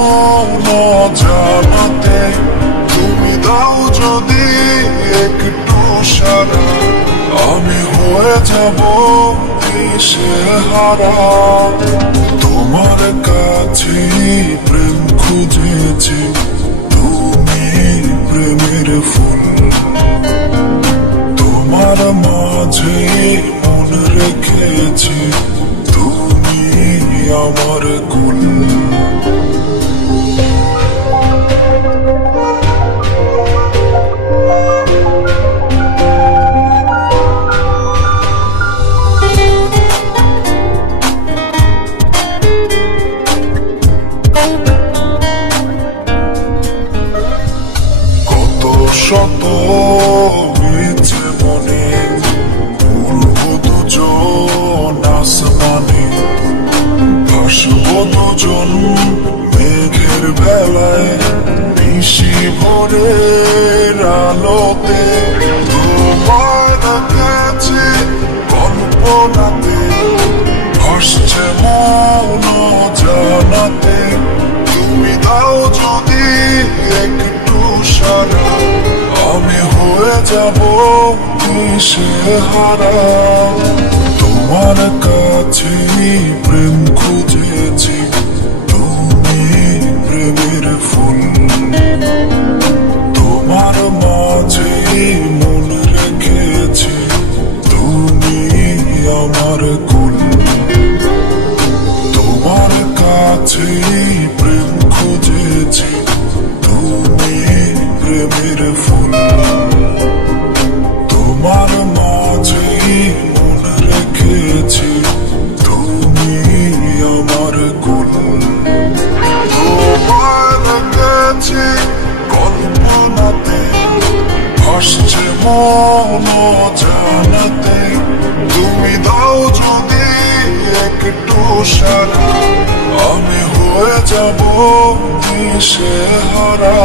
মন জানাতে, তুমি দাও যদি একটু সারা, আমি হয়ে যাব দিশেহারা। তোমার কাছে প্রেম খুঁজেছি, তুমি প্রেমের ফুল, তোমার মাঝে মন রেখেছি, তুমি আমার কুল। কত শত হয়েছে মনে, উড়বো দুজন আসমানে, ভাসবো দুজন মেঘের বেলায়, নিশি ভোরের আলোতে। তোমায় রেখেছি কল্পনাতে, ভাসছে মন জানাতে, তুমি দাও যদি একটু সারা, আমি হয়ে যাব দিশেহারা। তোমার কাছে প্রেম খুঁজেছি, তুমি প্রেমের ফুল, তোমার মাঝে মন রেখেছি, তুমি আমার কুল। তোমার কাছে প্রেম খুঁজেছি, তুমি প্রেমের ফুল, তোমার মাঝে মন রেখেছি, তুমি আমার কুল। তোমায় রেখেছি কল্পনাতে, ভাসছে মন জানাতে, তুমি দাও যদি একটু সারা, আমি হয়ে যাব দিশেহারা।